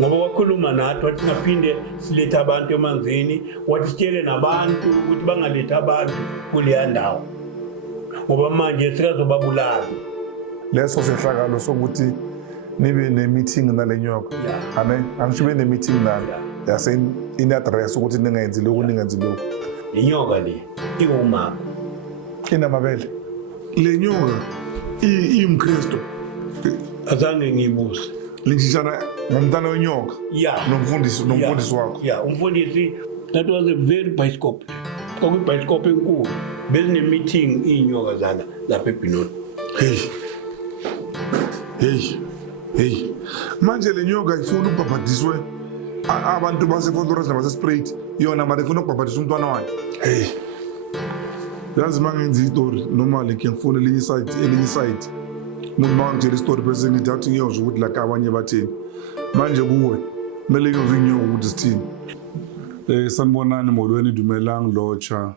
ngoba wakhuluma nathi wathi singaphinde silethe abantu emanzini, wathi sitshele nabantu ukuthi bangaletha abantu kuleya ndawo ngoba manje sikazobabulala. Leso sehlakalo sokuthi nibe ne-meeting nalenyoka ane angisho be ne-meeting nalo yase in-address ukuthi ningenzi lokhu ningenzi lokhu. Inyoka le iwumama Inamabele le nyoka imkristo azange ngiyibuze. Linjishana ngomntana wenyoka nomfundisi wakho. Umfundisi, that was a very bioscope. Kwakuyi-bioscope enkulu. Bezine-meeting iy'nyoka zala lapha eBhenoni. Hey manje le nyoka ifuna ukubhabhadiswe abantu base-Fort Lawrence nabase-Spruit yona mara ifuna ukubhabhadisa umntwana wayo. Yazi mangenza istory normally ke ngifuna elinye side umuntu mangitshela istory bese ngithi athi ngiyozwa ukuthi la abanye bathini manje kuwe kumele ngiyozwa inyoka ukuthi sithini. Sanibonani molweni, dumelang locha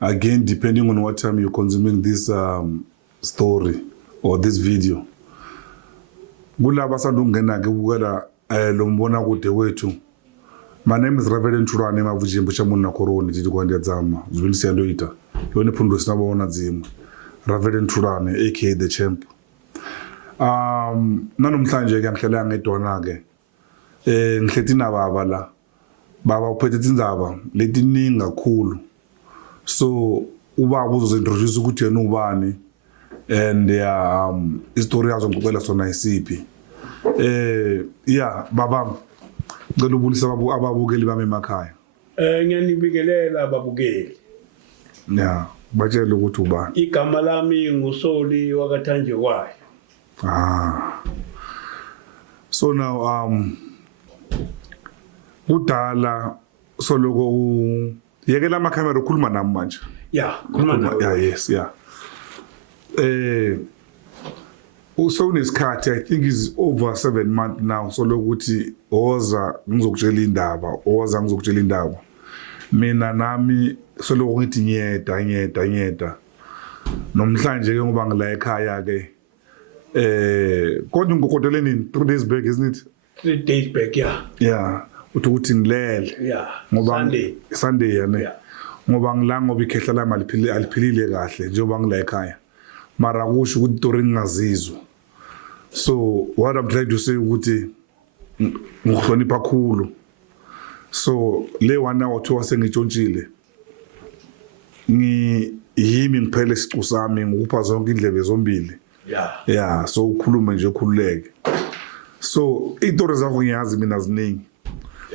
again, depending on what time you're consuming this story or this video. Kulaba sandungena ke bukela lo mbona kude wethu. My name is Reverend Thulane Mavujimbo Chamuna Koroni titi kwandi dzama zwini siyandoita yone phundo sinabona dzimwe Reverend Thulane aka the champ. Nanomhlanje ke ngihlela ngedona ke ngihlethi nababa la baba uphethe indzaba letiningi kakhulu, so ubaba uzointroduce ukuthi yena ubani and istory yazo ngicela sona isiphi. Baba ngicela ubulisa ababukeli bami emakhaya. Ngiyanibikelela ababukeli. Batshele ukuthi ubani. Igama lami nguSoli wakathanjekwayo. So now udala soloko yekela amakhamera ukhuluma nami manje. Khuluma nawe. Yes. So unesikhathi, I think is over 7 months now, so lokuthi oza ngizokutshela indaba mina nami soloko ngithi nyeda nomhlanje ke ngoba ngila ekhaya ke kodwa ngikhodeleni nini 3 days back, isn't it? 3 days back, ukuthi ngilele ngoba Sunday yana ngoba ngilanga ngoba ikhehla lami aliphilile kahle njengoba ngila ekhaya mara kusho ukuthi tori ngingazizwa. So what I'm trying to say ukuthi ngihlonipha kakhulu, so le 1 hour 2 sengitshontshile yimi ngiphele isicu sami ngikupha zonke indlebe zombili. So ukhulume nje ukhululeke. So izitori zakho ngiyazi mina ziningi.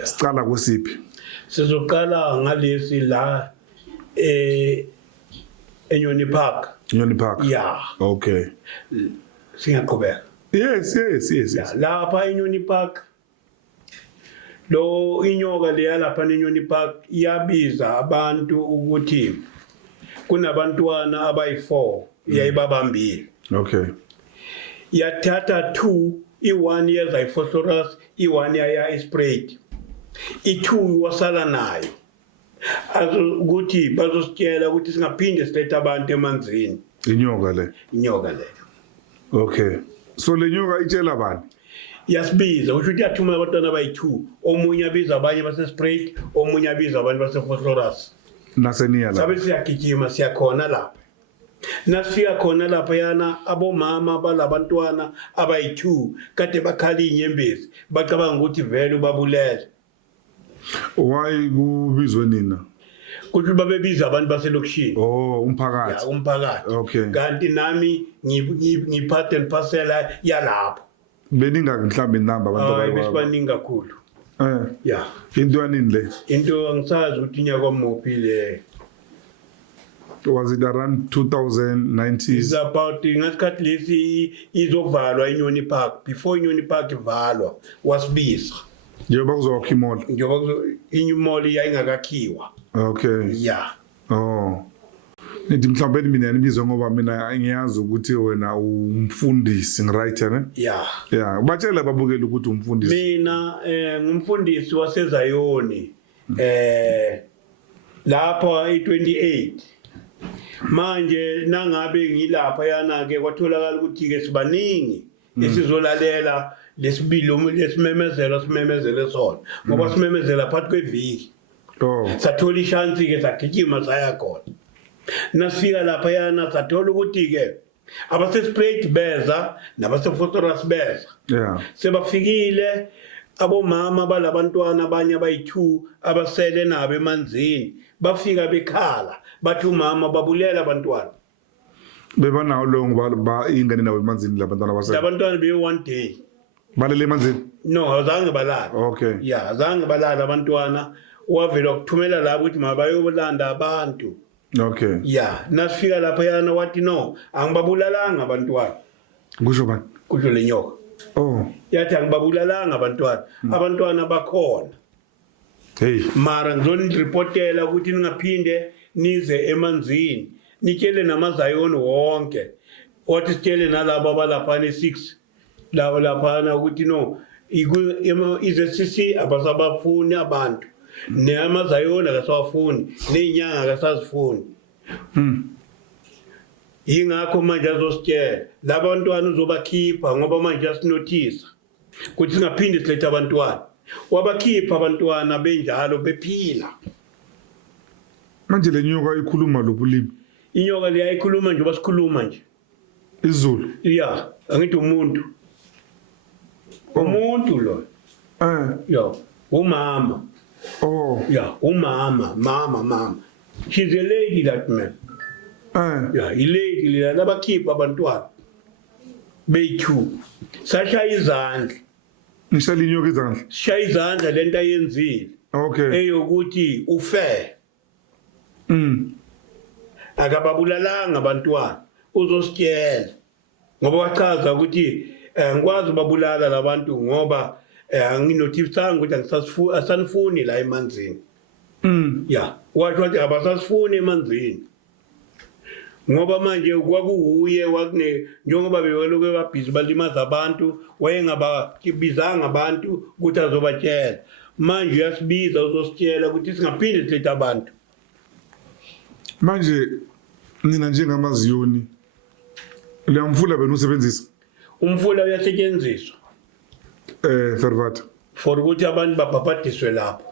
Sicala kwesiphi? Sizoqala ngalesi la eNyoni Park. Okay. Singaqhubeka. Yes. Lapha eNyoni Park lo inyoka leya lapha eNyoni Park iyabiza abantu ukuthi kunabantwana abayi4 iyayibabambile. Okay. Yathatha 2, i1 yeza iphosphorus, i1 yaya iSpruit. I2 wasala nayo. Ukuthi bazositshela ukuthi singaphinde silethe abantu emanzini. Inyoka le. Okay. So le nyoka itshela bani? Yasibiza ukuthi yathuma abantwana abayi2, omunye abiza abanye baseSpruit, omunye abiza abantu basephosphorus. Naseniya la. Sabe siyagijima siyakhona lapha. Nasifika khona lapha yana abomama balabantwana abayi2 kade bakhala inyembezi bacabanga ukuthi vele ubabulele. Why kubizwe nina? Kuthi babebiza abantu baselokishini. Umphakathi. Umphakathi. Okay. Kanti nami ngiphathe nipasela yalapho. Beninga mhlambe inamba abantu besibaningi kakhulu. Into yanini le? Into angisazi ukuthi inyaka kwamuphi le. Was it around 2090s? It's about ngasikhathi lesi izovalwa iNyoni Park. Before iNyoni Park ivalwa wasibiza. Njengoba kuzokha imall. Imall yayingakakhiwa. Okay. Nithi mhlawumbe mina nibizwe ngoba mina ngiyazi ukuthi wena umfundisi, right ne? Batshela babukela ukuthi umfundisi. Mina ngumfundisi waseZayoni. Lapha i28. Manje nangabe ngilapha yana ke kwatholakala ukuthi ke sibaningi esizolalela lesimemezelo simemezele sona ngoba simemezela phakathi kweviki sathola ishansi ke sagijima saya khona nasifika lapha yana sathola ukuthi ke abase-Sprite beza nabase-Phosphorus beza sebafikile abomama balabantwana abanye abayi-2 abasele nabo emanzini bafika bekhala bathi umama babulela abantwana bebanawo lo ngoba ingane nawo emanzini labantwana abasele labantwana be one day balele emanzini no azange balala yeah azange balala abantwana wavela ukuthumela labo ukuthi mabayolanda abantu yeah nasifika lapha yana wathi no angibabulalanga abantwana kusho bani kusho lenyoka yathi angibabulalanga abantwana bakhona mara ngizonirepotela ukuthi ningaphinde nize emanzini nitshele namazayoni wonke wathi sitshele nalabo abalaphana 6 labo laphana ukuthi no ize-CC abasabafuni abantu namazayoni akasawafuni ney'nyanga akasazifuni yingakho manje azositshela labantwana uzobakhipha ngoba manje asinothisa ukuthi singaphinde silethe abantwana wabakhipha abantwana benjalo bephila manje le nyoka ikhuluma lobulimi inyoka liyayikhuluma nje basikhuluma nje isiZulu yeah angithi umuntu lo yeah umama yeah mama she's a lady that man yeah ilady labakhipha abantwana beyi-2 sashaya izandla nishalinyoka izandla shaya izandla lento ayenzile eyokuthi ufe akababulalanga abantwana uzositshela ngoba wachaza ukuthi ngikwazi ubabulala labantu ngoba anginothisanga ukuthi asanifuni la emanzini yeah washo wathi abasasifuni emanzini ngoba manje kwakuhuye wakune njengoba beweloke babhizi balimaza abantu wayengababizanga abantu ukuthi azobatshela manje uyasibiza uzositshela ukuthi singaphinde silethe abantu manje nina njengamaziyoni leya mfula benusebenzisa umfula uyasetshenziswa Fervat for ukuthi abantu babhabhadiswe lapho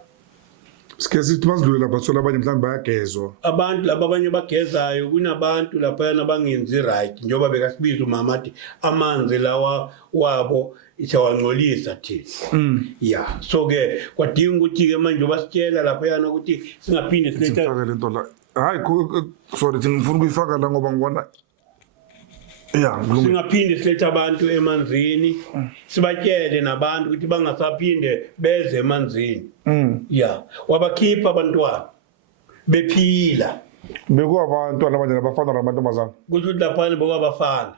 sike sithi masidlule lapha sola abanye mhlawumbe bayagezwa abantu laba abanye bagezayo kunabantu lapha abangenzi right njengoba bekasibiza umama athi amanzi lawa wabo ishawangcolisa thina yeah so ke kwadinga ukuthi ke manje basitshela lapha yana ukuthi singaphinde silethe sifaka lento la hayi sorry ngifuna ukuyifaka la ngoba ngibona singaphinde silethe abantu emanzini sibatshele nabantu ukuthi bangasaphinde beze emanzini yeah wabakhipha abantwana bephila bekuwabantwana manje nabafana namantombazana ukuthi lapha bokabafana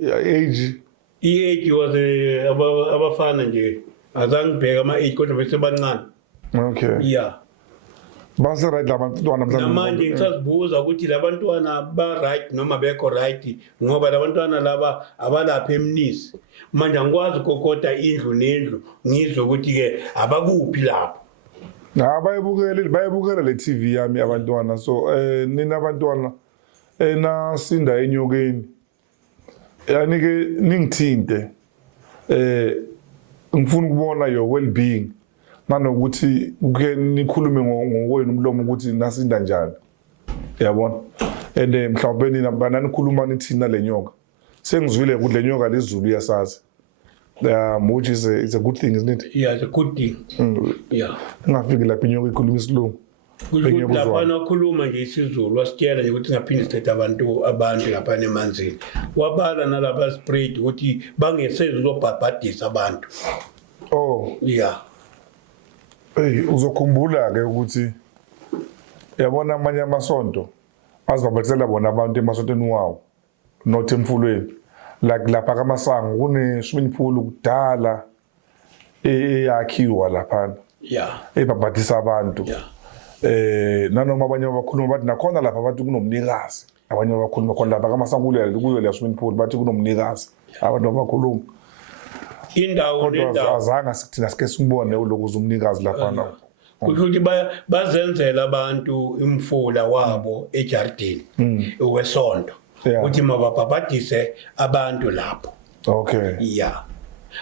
age was abafana nje azange bheka ama-age kodwa bese bancane yeah base right labantwana manje ngisazibuza ukuthi labantwana ba right noma bekho right ngoba labantwana laba abalapha eMnisi manje angikwazi ukukota indlu nendlu ngizwe ukuthi ke abakuphi lapho bayibukela le TV yami abantwana so nina abantwana nasinda enyokeni yani ke ningithinte ngifuna ukubona your well being nanokuthi uke nikhulume ngokwenu umlomo ukuthi nasinda njani yabona and mhlawumbe nina bananikhuluma nithina lenyoka sengizwile ukuthi lenyoka lezulu yasazi which is it's a good thing isn't it yeah it's a good thing yeah ngafiki lapha inyoka ikhuluma isilungu lapha nakhuluma nje isiZulu wasitshela nje ukuthi ngaphinde silethe abantu lapha emanzini wabala nalapha spread ukuthi bangeseze uzobhabhadisa abantu yeah uzokhumbula ke ukuthi yabona amanye amasonto azibabhatisela bona abantu emasontweni wawo not emfulweni like lapha kaMasango kune swimming pool kudala eyakhiwa lapha ebhabhatisa abantu nanoma abanye abakhuluma bathi nakhona lapha bathi kunomnikazi abanye abakhuluma khona lapha kaMasango kuyo le swimming pool bathi kunomnikazi abantu abakhuluma indawo azange sikuthina sike simbone lokuza umnikazi lapha ukuthi bazenzela abantu imfula wabo ejardini wesonto ukuthi mababhabhadise abantu lapho Okay. Yeah.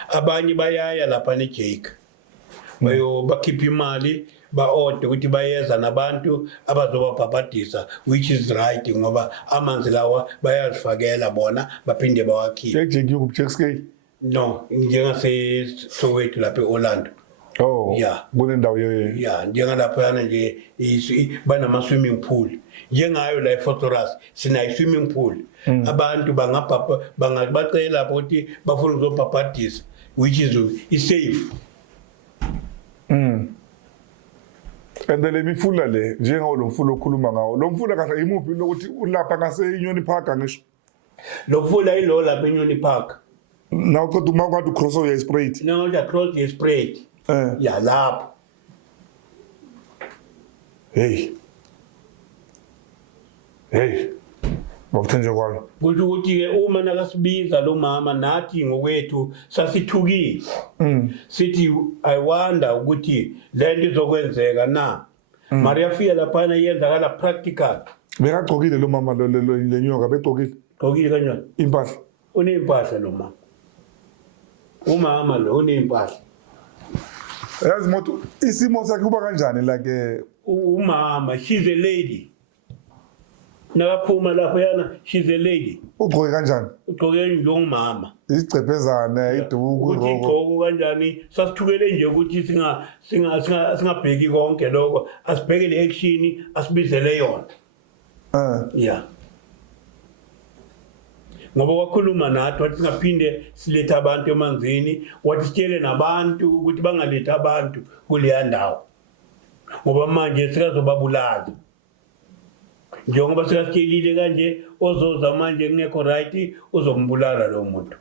Abanye bayaya lapha neJake. Bakhipha imali ba-order ukuthi bayeza nabantu abazobabhabhadisa, which is right ngoba amanzi lawa bayazifakela bona baphinde bawakhiphe. eJake Jake No, njengase Soweto lapha eOrlando. Oh, yeah, kunendawo ye. Yeah, njengalaphana nje banama swimming pool. Njengayo la eFortress sina swimming pool. Abantu bangabacela ukuthi bafuna ukuzobhabhadisa, which is safe. And le mifula le njengawo lo mfula okhuluma ngawo, lo mfula kahle imuphi lokuthi ulapha ngase Union Park ngisho. Lo mfula ilo lapha eUnion Park. Now kodwa makwathi cross uya Sprite. No, uya cross ye Sprite. Ya lapho. Hey. Bakuthenje kwalo. Kusho ukuthi ke uma nakasibiza lo mama nathi ngokwethu sasithukile. Sithi I wonder ukuthi lento izokwenzeka na. Maria fika lapha yenzakala practical. Bekagqokile lo mama le nyoka begqokile. Gqokile kanjani? Impahla. Unempahla lo mama. Umama lo unempahla. Yazi moto isimo sakhe kuba kanjani like umama, she's a lady. Nakaphuma lapha yana, she's a lady. Ugqoke kanjani? Ugqoke njengomama. Isicephezana iduku ukuthi igqoko kanjani sasithukele nje ukuthi singabheki konke lokho, asibheke le action asibizele yona. Yeah. Ngoba wakhuluma nathi wathi singaphinde silethe abantu emanzini, wathi sitshele nabantu ukuthi bangaletha abantu kuleya ndawo. Ngoba manje sikazobabulala. Njengoba sikasitshelile kanje ozoza manje kungekho right uzombulala lo muntu.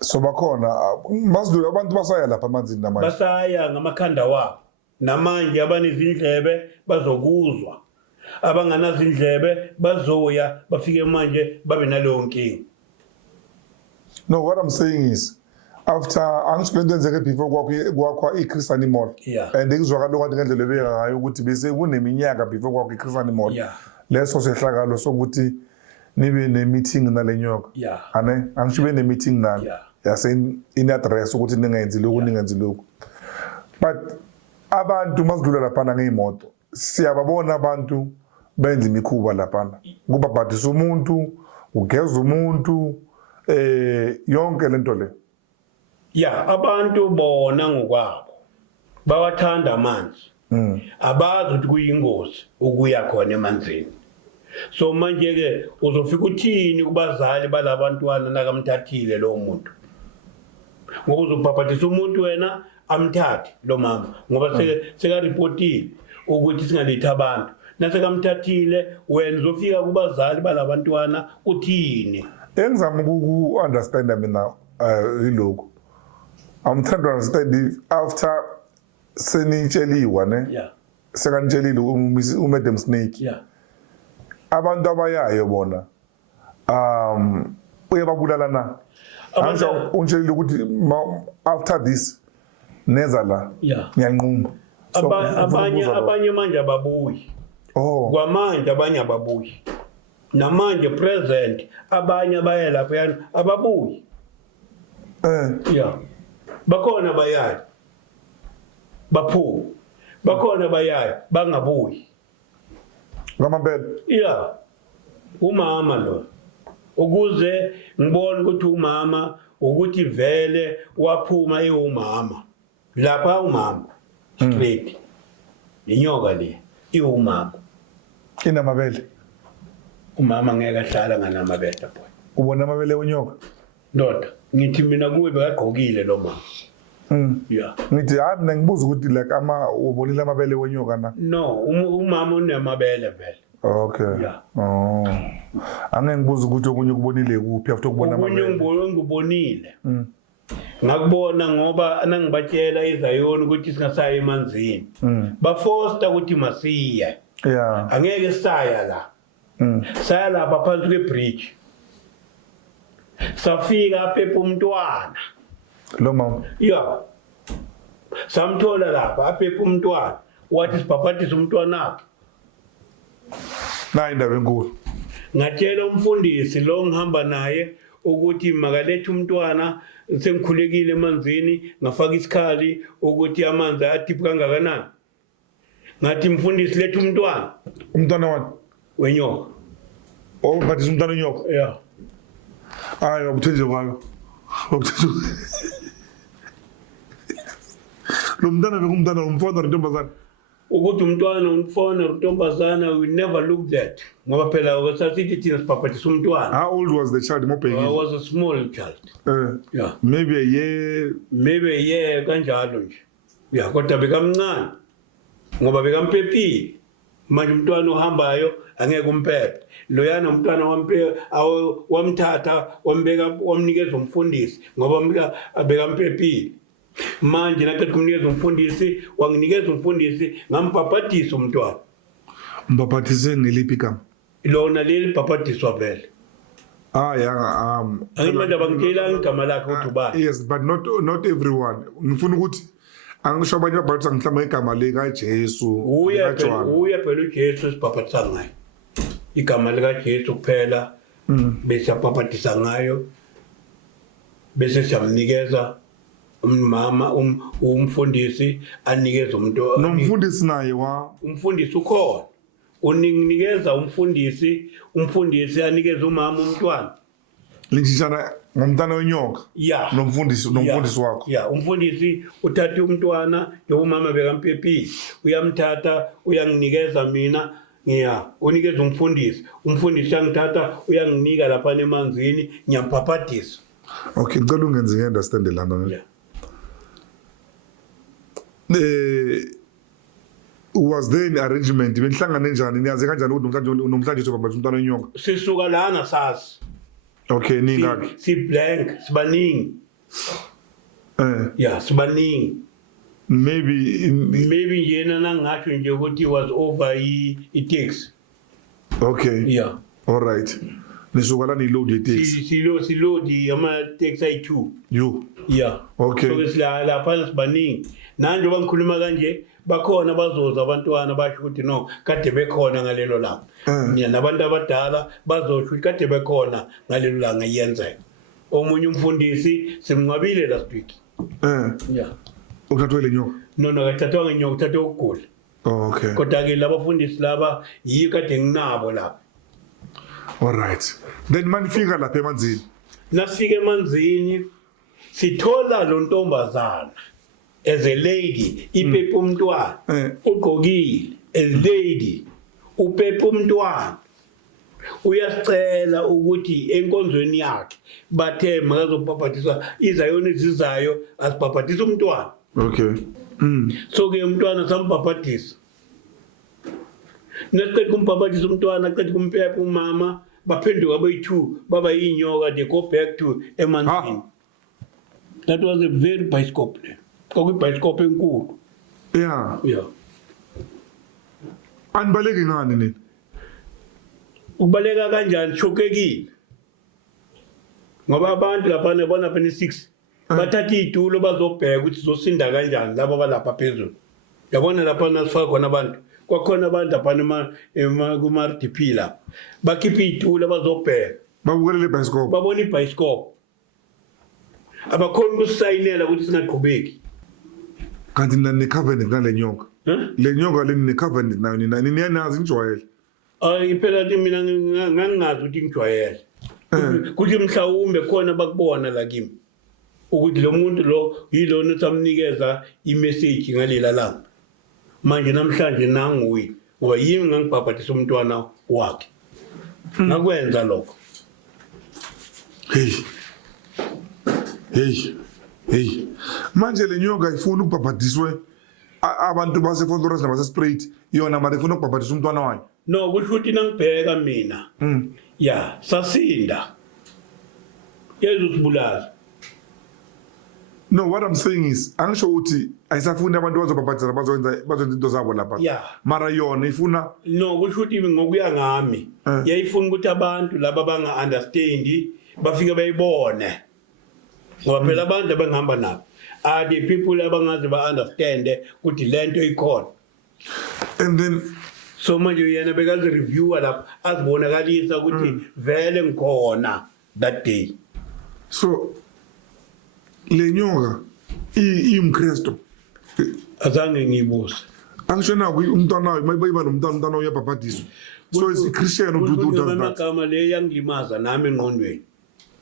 So bakhona masidlula abantu basaya lapha amanzini namanje. Basaya ngamakhanda wabo. Namanje abanezindlebe bazokuzwa. Abanganazindlebe bazoya bafike manje babe naleyo nkinga. No, what I'm saying is after angisibenzeke before kwakwa iChristian Mall. Yeah. And ngizwakala lokho ngendlela ebeka ngayo ukuthi bese kuneminyaka before kwakwa iChristian Mall. Yeah. Leso sehlakalo sokuthi nibe ne meeting nalenyoka. Yeah. Ane angishibe ne meeting nalo. Yeah. Yase in address ukuthi ningenzi lokho ningenzi lokho. But abantu masidlula lapha ngeimoto siyababona abantu benza imikhuba lapha. Kuba bhathisa umuntu, ugeza umuntu, yonke lento le. Yeah, abantu bona ngokwabo bawathanda amanzi. Abazi ukuthi kuyingozi ukuya khona emanzini. So manje ke uzofika uthini kubazali balabantwana nakamthathile lo muntu. Ngoba uzobhabhathisa umuntu wena amthathe lo mama ngoba seka reportile ukuthi singaletha abantu. Nasekamthathile wena uzofika kubazali balabantwana uthini. Engizama uku-understand mina ilokho. I'm trying to understand after senitsheliwa ne. Yeah. Sekanitshelile uMadam Snake. Yeah. Abantu abayayo bona uyababulala na. Anje unitshelile ukuthi after this neza la. Yeah. Ngiyanquma. Abanye manje ababuyi. Oh. Kwamanje abanye ababuyi. Namanje present abanye abaya lapha yana ababuyi. Yeah. Bakhona bayayi. Baphu. Bakhona bayayi bangabuyi. Ngamambele. Yeah. Umama lo. Ukuze ngibone ukuthi umama ukuthi vele waphuma eumama. Lapha umama. Straight. Inyoka le iumama. Inamabele. Umama ngeke ahlala nganamabele boy. Ubona amabele wenyoka? Ndoda, ngithi mina kuwe bekagqokile lo mama. Yeah. Ngithi hayi mina ngibuza ukuthi like ubonile amabele wenyoka na? No, umama unemabele vele. Okay. Yeah. Oh. Angeke ngibuza ukuthi okunye kubonile kuphi after ukubona amabele. Okunye ngibonile. Ngakubona ngoba nangibatshela iZayoni ukuthi singasaya emanzini. Baforce ukuthi masiye. Yeah. Angeke saya la. Saya lapha phansi kwebridge. Safika apha umntwana. Lo mama. Yeah. Samthola lapha apha umntwana. Wathi sibhabhathisa umntwana wakhe. Na indaba enkulu. Ngatshela umfundisi lo ngihamba naye ukuthi makalethe umntwana sengikhulekile emanzini ngafaka isikhali ukuthi amanzi adiphi kangakanani ngathi mfundisi lethe umntwana wani wenyoka baphathisa umntwana wenyoka yeah hayi wabuthenje kwayo lo mntwana bekumntwana umfana nentombazana ukuthi umntwana umfana untombazana we never look that ngoba phela kwasasithi thina sibhabhathisa umntwana. How old was the child mobhekile? I was a small child. Yeah, maybe a year kanjalo nje. Yeah, kodwa bekamncane ngoba bekampepile manje umntwana ohambayo angeke umphephe loyana umntwana wamthatha wamnikeza umfundisi ngoba bekampepile manje naqeda kumnikeza umfundisi wanginikeza umfundisi ngambhabhadisa umntwana. Mbhabhadise ngeliphi igama? Lona leli bhabhadiswa vele. Angimanje bangitshela igama lakhe ukuthi ubani. Yes, but not everyone. Ngifuna ukuthi angisho abanye babhabhadisa mhlawumbe igama lika Jesu. Uya phela uJesu sibhabhadisa ngaye. Igama lika Jesu kuphela bese abhabhadisa ngayo bese siyamnikeza umama umfundisi anikeza umuntu nomfundisi naye umfundisi ukhona unikeza umfundisi anikeza umama umntwana linjishana ngomntana wenyoka nomfundisi wakho umfundisi uthatha umntwana umama bekampepile uyamthatha uyanginikeza mina unikeza umfundisi uyangithatha uyanginika lapha emanzini ngiyambhabhadisa. Okay, ngicela ungenze ngi-understand lana. Was there an arrangement benihlangane njani niyazi kanjani ukuthi nomhlanje uzobhabhadisa umntwana wenyoka? Sisuka lana sazi. Okay, ningaki? Si blank sibaningi. Yeah, sibaningi. Maybe yena nangathi nje ukuthi was over i-taxi. Okay. Yeah. All right. Nisuka la ni-load ye-taxi? Si load ama-taxi ayi-2. You? Yeah. Okay. So lapha sibaningi. Nanjoba ngikhuluma kanje bakhona bazoza abantwana basho ukuthi no kade bekhona ngalelo langa. Nabantu abadala bazosho ukuthi kade bekhona ngalelo langa iyenzeka. Omunye umfundisi simngcwabile last week. Yeah. Uthathwe le nyoka? No, akathathwa ngenyoka, uthathwe ukugula. Okay. Kodwa ke labafundisi laba yiyo kade nginabo lapha. All right. Then manifika lapha emanzini? Nasifika emanzini sithola lo ntombazana as a lady ipepe umntwana ugqokile as lady upepe umntwana uyasicela ukuthi enkonzweni yakhe bathe makazobhabhadisa izayoni zizayo asibhabhadisa umntwana. Okay. So ke umntwana sambhabhadisa nesiqeda kumbhabhadisa umntwana aqeda kumpepa umama baphenduka abayi-2 baba yinyoka they go back to emanzini. That was a very bioscope there. Kwakuyi-bioscope enkulu. Yeah. Anibaleki ngani nini? Ukubaleka kanjani shokekile. Ngoba abantu lapha nebona phela 6 bathatha itulo bazobheka ukuthi zosinda kanjani labo balapha phezulu. Yabona lapha nasifaka khona abantu. Kwakhona abantu lapha kuma-RDP lapha. Bakhipha itulo bazobheka. Babukele le bioscope. Babona i-bioscope. Abakhona ukusayinela ukuthi singaqhubeki. Kanti nina ne-covenant nale nyoka? Le nyoka le ne-covenant nayo nina niyazi nijwayele? Phela mina ngangingazi ukuthi ngijwayele. Kuthi mhlawumbe khona bakubona la kimi ukuthi lo muntu lo yilona samnikeza i-message ngalela langa. Manje namhlanje nanguye ngoba yimi ngangibhabhadisa umntwana wakhe. Ngakwenza lokho. Hey. Manje le nyoka ifuna ukubhabhadiswe abantu base-Fontoras nabase-Spruit yona mara ifuna ukubhabhadisa umntwana wayo. No, kusho ukuthi nangibheka mina. Yeah, sasinda. Yezusibulaza. No, what I'm saying is angisho ukuthi ayisafuni abantu bazobhabhadisa bazoyenza into zabo lapha. Yeah. Mara yona ifuna no kusho ukuthi ngokuya ngami yayifuna ukuthi abantu laba banga-understand bafike bayibone ngoba phela abantu abangihamba nabo are the people abangazi ba-understand ukuthi le nto ikhona. And then so manje yena bekazi-reviewer lapho azibonakalisa ukuthi vele ngikhona that day. So le nyoka imkristo azange ngiyibuze angisho na umntwana mayiba nomntwana uyabhabhadiswa so is Christian who does that amagama le yangilimaza nami engqondweni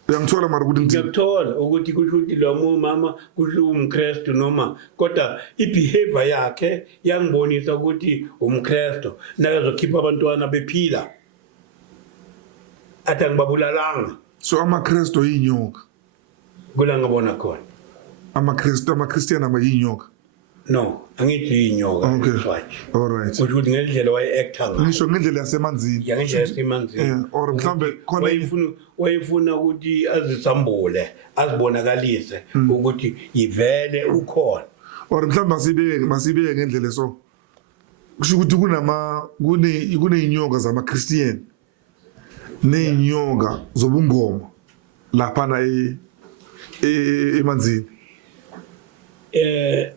uyangithola mara ukuthi ngiyakuthola ukuthi kusho ukuthi lo mama kusho umkristo noma kodwa ibehavior yakhe yangibonisa ukuthi umkristo nakazokhipha abantwana bephila athi angibabulalanga so amakristo yinyoka kula ngabona khona amaKristiyan abayinyoka no angithi inyoka okay all right ukuthi ngendlela waye-acta ngayo ngisho ngendlela yasemanzini ngendlela yasemanzini or mhlambe khona wayefuna ukuthi azisambule azibonakalise ukuthi yivele ukhona or mhlambe masibeke ngendlela so kusho ukuthi kuneyinyoka zamaKristiyan neyinyoka zobungoma laphana emanzini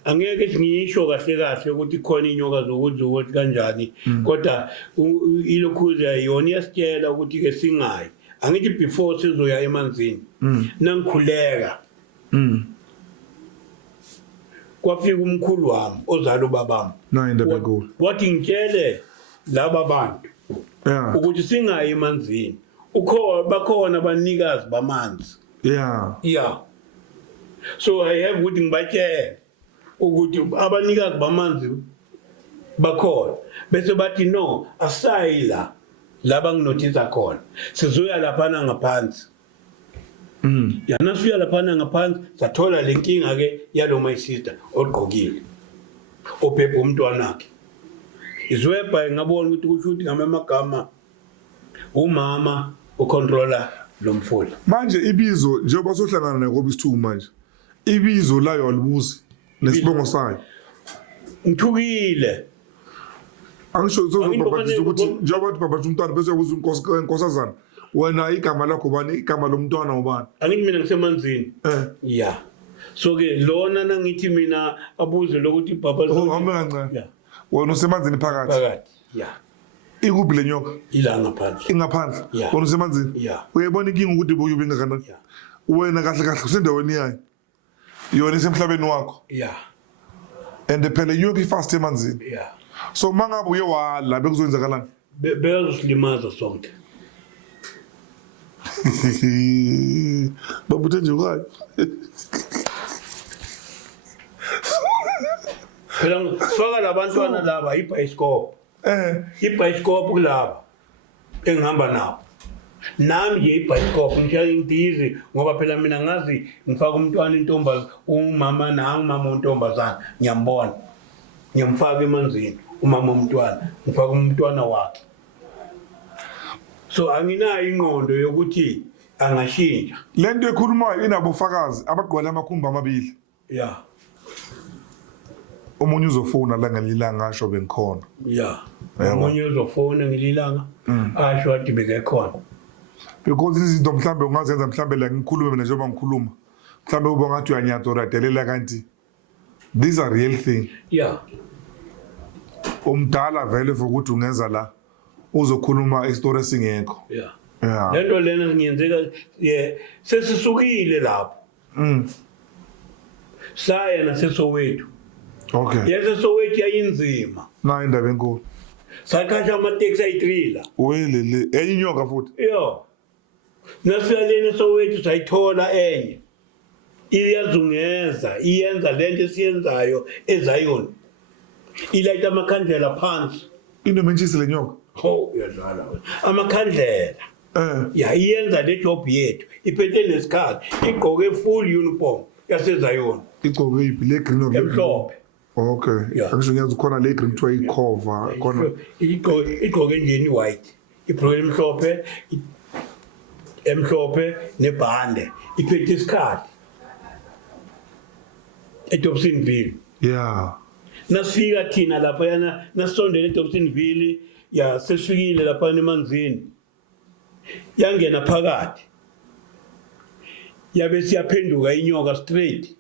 angeke ngisho kahle ukuthi khona inyoka zokuthi kanjani kodwa ilokhuza yona iyasitshela ukuthi ke singayi angithi before sizoya emanzini nangikhuleka kwafika umkhulu wami ozala ubabami wathi ngitshele laba bantu ukuthi singayi emanzini bakhona abanikazi bamanzi yeah so I have ukuthi ngibatshele ukuthi abanikazi bamanzi bakhona bese bathi no asayila laba nginothisa khona sizoya laphana ngaphansi yana siya laphana ngaphansi sathola lenkinga ke yalo my sister ogqokile ophepha umntwana wakhe izwebha ngabona ukuthi kusho ukuthi ngamagama umama ucontroller lo mfula manje ibizo njengoba sohlangana naye ngoba isithuku manje ibizo layo alibuzi nesibongo sayo ngithukile angisho zozobhabhadisa ukuthi njengoba babhatha umntwana bese uyabuza inkosazana wena igama lakho bani igama lomntwana ubani angithi mina ngisemanzini yeah so ke lona nangithi mina abuze lokuthi baba hambe kancane wena usemanzini phakathi yeah ikuphi lenyoka ila ngaphandle ingaphandle wena usemanzini uyayibona inkinga ukuthi ubuye ubingakanani wena kahle kahle usendaweni yayo yona isemhlabeni wakho and phela inyoka ifast emanzini so mangabe uye wala bekuzoyenzakalani bezosilimaza sonke babuthe nje kwayo phela faka labantwana laba ibhayisikophu ibhayisikophu kulaba engihamba nawo nami nje ibhayisikophu ngishaya intizi ngoba phela mina ngazi ngifaka umntwana intombazi umama nangimama untombazana ngiyambona ngiyamfaka emanzini umama umntwana ngifaka umntwana wakhe so anginayo ingqondo yokuthi angashintsha lento ekhulumayo inabofakazi abagqwala amakhumbi amabili omunye uzofona la ngelilanga asho bengikhona omunye uzofona ngelilanga asho athi bekekhona because izinto mhlambe ungazenza mhlambe la ngikhulume mina njengoba ngikhuluma mhlambe uba ngathi uyanyatha uradelela kanti these are real thing umdala vele for ukuthi ungenza la uzokhuluma istory singekho lento lena ngiyenzeka sesisukile lapho saya naseSoweto yaseSoweto yayinzima na indaba enkulu sakhatsha amateksi ayi3 la welele enye inyoka futhi nasiyaleni eSoweto sayithola enye iyazungeza iyenza lento esiyenzayo eZion ilayita amakhandlela phansi inomentshisi lenyoka uyadlala amakhandlela iyenza le job yethu iphethe nesikhathi igqoke full uniform yaseZion igqoke iphi le green or emhlophe angisho ngiyazi khona le green kuthiwa icover khona igqoke njeni white ibhloke emhlophe nebhande iphethe isikhathi eDobsonville nasifika thina lapha yana nasondele eDobsonville sesifikile lapha emanzini yangena phakathi yabe siyaphenduka inyoka straight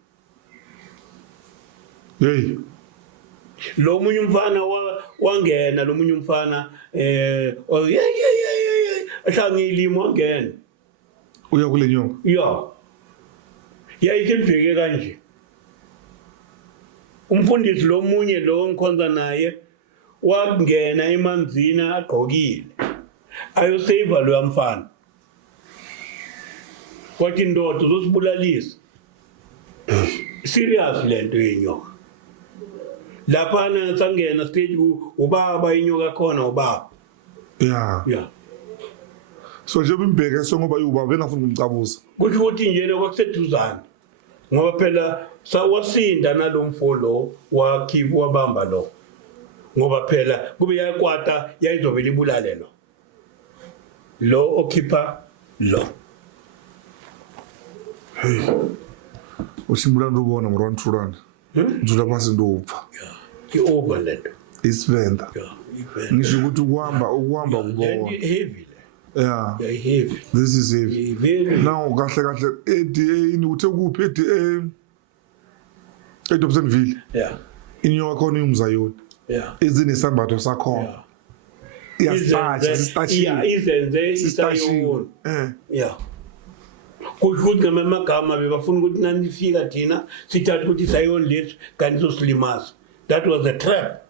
lo munye umfana wangena lo munye umfana ahlangilimo wangena uya kule nyoka Yayisembheke kanje. Umfundisi lo munye lo ngikhonza naye wangena emanzini agqokile. Ayoseva lo yamfana. Wathi indoda uzosibulalisa. Serious lento yenyoka. Lapha sangena stage ubaba inyoka khona ubaba. Yeah. So nje bimbheke songoba ubaba engafuni ukumcabuza. Kusho ukuthi nje kwakuseduzana. Ngoba phela sawasinda nalomfo lo wakhipha wabamba lo. Ngoba phela kube yakwata yayizovela ibulale lo okhipha lo. Usimbula ndubona mrwan Thulani. Njula phansi ndopfa. Yeah. Over lento. Isivenda. Yeah, ngisho ukuthi ukuhamba kubona. Heavy. Yeah. Yeah, heavy. This is heavy. Very. Now kahle ADA ni uthe kuphi ADA eDobsonville. Yeah. Inyoka khona iMzayoni. Yeah. Izinesambatho sakhona. Iyastachi. Yeah, izenze isayoni. Yeah. Kusho ukuthi ngamagama bebafuna ukuthi nanifika thina sithatha ukuthi isayoni lethu kanti sosilimaza. That was a trap.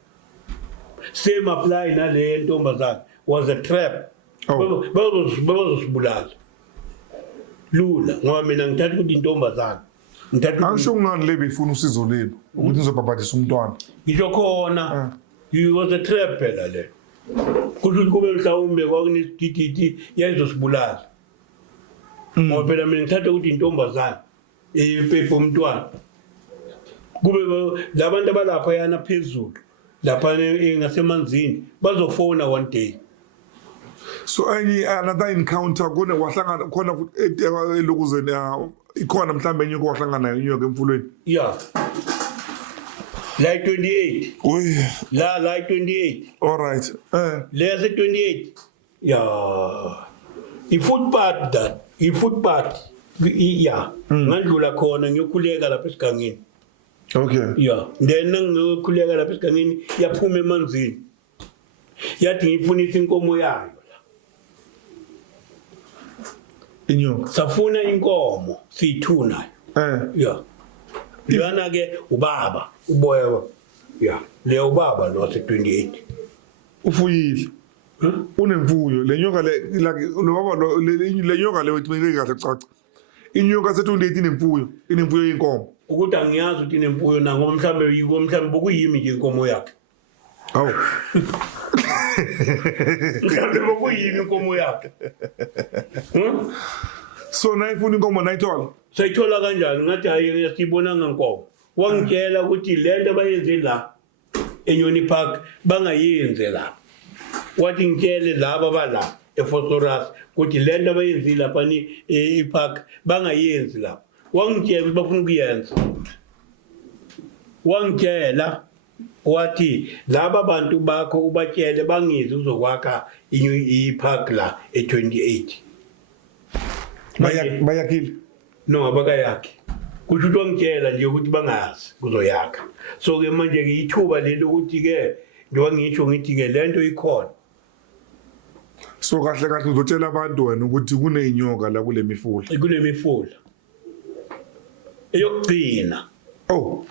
Same apply nale ntombazana was a trap. Babazosibulala. Lula ngoba mina ngithatha ukuthi intombazana. Angisho ngani lebe ifuna usizo lelo ukuthi nizobhabhadisa umntwana. Ngisho khona. It was a trap phela le. Kusho kube mhlawumbe kwakunesidididi yayizosibulala. Ngoba phela mina ngithatha ukuthi intombazana iphepha umntwana. Kube labantu abalapha yana phezulu lapha ngasemanzini bazofona one day. So another encounter kone wahlangana khona elokuzeni ikhona mhlambe inyoka wahlangana nayo inyoka emfulweni. Yeah. Like 28. Like 28. All right. There's a 28. Yeah. I-footpath. Yeah. Ngandlula khona ngiyokhuleka lapha esigangeni. Okay. Yeah. Then ngiyokhuleka lapha esigangeni yaphuma emanzini. Yathi ngifunisa inkomo yayo. Inyoka. Safuna inkomo siyithuna. Yeah. Yana ke ubaba uboya. Yeah. Le ubaba lo wase 28. Ufuyile. Unemfuyo lenyoka lo baba lenyoka le wethimeke kahle caca. Inyoka se28 inemfuyo yenkomo. Ukuthi angiyazi ukuthi inemfuyo na ngoba mhlambe bokuyimi nje inkomo yakhe. Awu. Mhlambe bokuyimi inkomo yakhe. So nayifuna inkomo nayithola. Sayithola kanjani ngathi hayi sibonanga inkomo. Wangitshela ukuthi lento abayenze la eNyoni Park bangayenze la. Wathi ngitshele laba bala eFosforus ukuthi lento abayenze lapha ni ePark bangayenzi la. Wangitshela bafuna ukuyenza. Wangitshela wathi laba bantu bakho ubatshele bangizi uzokwakha iPark la e28. Bayakile. No abakayakhi. Kusho ukuthi wangitshela nje ukuthi bangazi kuzoyakha. So ke manje ke ithuba lelo ukuthi ke njengoba ngisho ngithi ke lento ikhona. So kahle uzotshela abantu wena ukuthi kuneyinyoka la kule mifula. Kule mifula. Eyokugcina. Oh.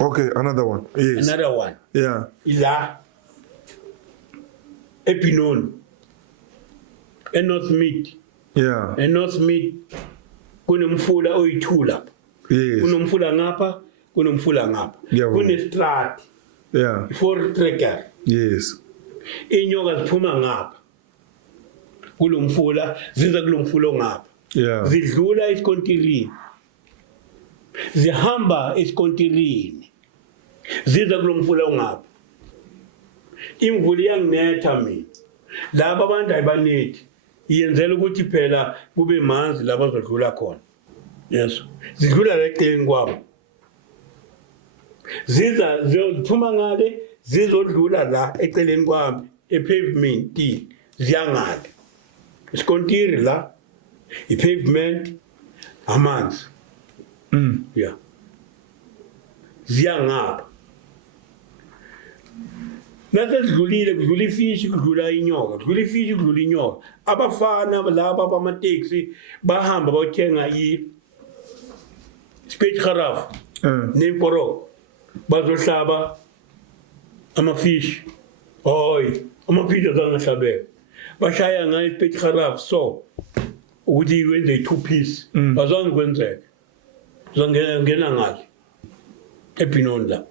Okay, another one. Yes. Another one. Yeah. Ila Epinoni. eNorthmead. Yeah. eNorthmead kunomfula oyithula. Yes. Kunomfula ngapha, kunomfula ngapha. Kunestrat. Yeah. For tracker. Yes. Inyoka ziphuma ngapha. Kulomfula ziza kulomfula ngapha. Yeah. Zidlula esikontirini. Zihamba esikontirini. Ziza kulomfula ngapha. Imvula iyanginetha mina. Laba abantu ayibanethi. Iyenzela ukuthi phela kube manzi laba bazodlula khona. Yes. Zidlula leqeni kwabo. Ziphuma ngale zizodlula la eceleni kwami epavement ziyangale. Isikontiri la ipavement amanzi. Yeah. Ziyangapha. Nase sidlulile kudlula ifishi kudlula inyoka, kudlula ifishi kudlula inyoka. Abafana laba bama taxi bahamba bayothenga Speech Kharaf, name for Bazoshaba, I'm a fish. Oi, I'm a fish on the Shabe. Bashaya and I speech Kharaf, so would you win the 2 piece? Bazon Gwenze, Zongenangal, Epinonda.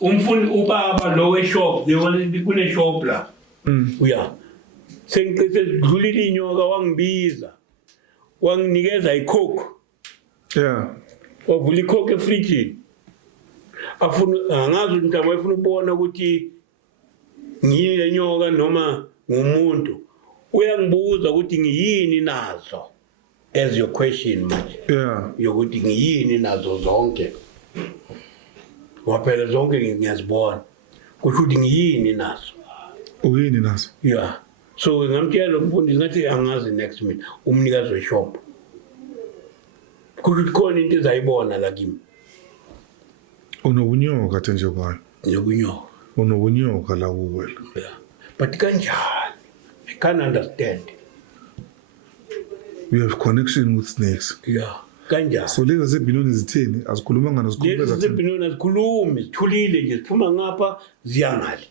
Umfun Uba lower shop, they wanted to put a shop. We are. Saying Zulili Nyoga Wang Biza. Wang Nigeza I cook. Yeah. Or will you cook a free? Angazu ntawe funu bona ukuthi ngiyile nyoka noma ngumuntu uyangibuza ukuthi ngiyini nazo as your question manje yokuthi ngiyini nazo zonke waphela zonke ngiyazibona kusho ukuthi ngiyini nazo uyini nazo yeah so ngamtshela umfundi ngathi angazi next minute umnikazi weshop kusho ukuthi khona into ezayibona la kimi unobunyoka nje kwayo nobunyoka unobunyoka la kuwela yeah but kanjani I can't understand we have connection with snakes yeah kanjani so lezi zebinoni zitheni azikhulumanga nazikhulumeza lezi zebinoni azikhulumi zithulile nje ziphuma ngapha ziyangale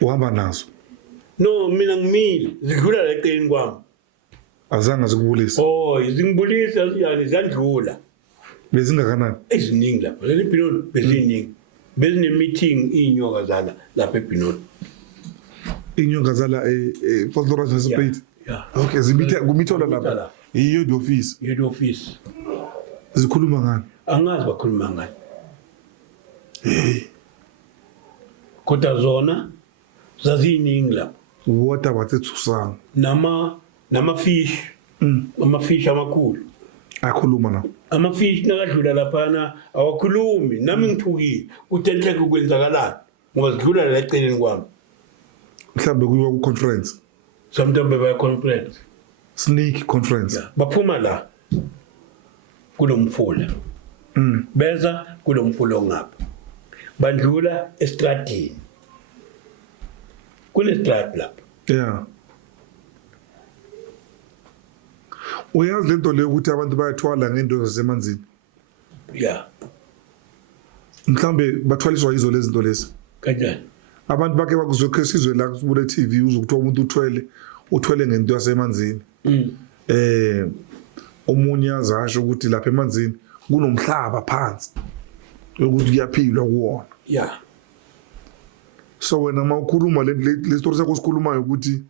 uhamba nazo no mina ngimile zidlula la eceleni kwami azange zikubulisa izingibulisa yani zandlula bezingakanani eziningi lapha lezi binoni beziningi bezine meeting inyoka zala lapha eBinoni inyoka zala Folklore Spirit yeah okay kumithola lapha yiyo office zikhuluma ngani angazi bakhuluma ngani kodwa zona zaziningi lapha what about ethusanga nama-fish ama-fish amakhulu akhuluma na ama-fish nakadlula laphana awakhulumi nami ngithukile kuthi enhleke kwenzakalani ngoba zidlula la eceleni kwami mhlawumbe kuyiwa ku-conference sometimes bebaya-conference snake conference baphuma la kulo mfula beza kulo mfula ongapha bandlula estradini kunestrad lapha yeah uyazi lento leyo ukuthi abantu bayathwala ngento zasemanzini yeah mhlambe bathwaliswa yizo lezi zinto lezi kanjani abantu bake bakuzwe sizwe la kubule TV uzokuthiwa umuntu uthwele ngento yasemanzini omunye yazasho ukuthi lapha emanzini kunomhlaba phansi ukuthi kuyaphilwa kuwona yeah so wena mawukhuluma le story sakho sikhulumayo ukuthi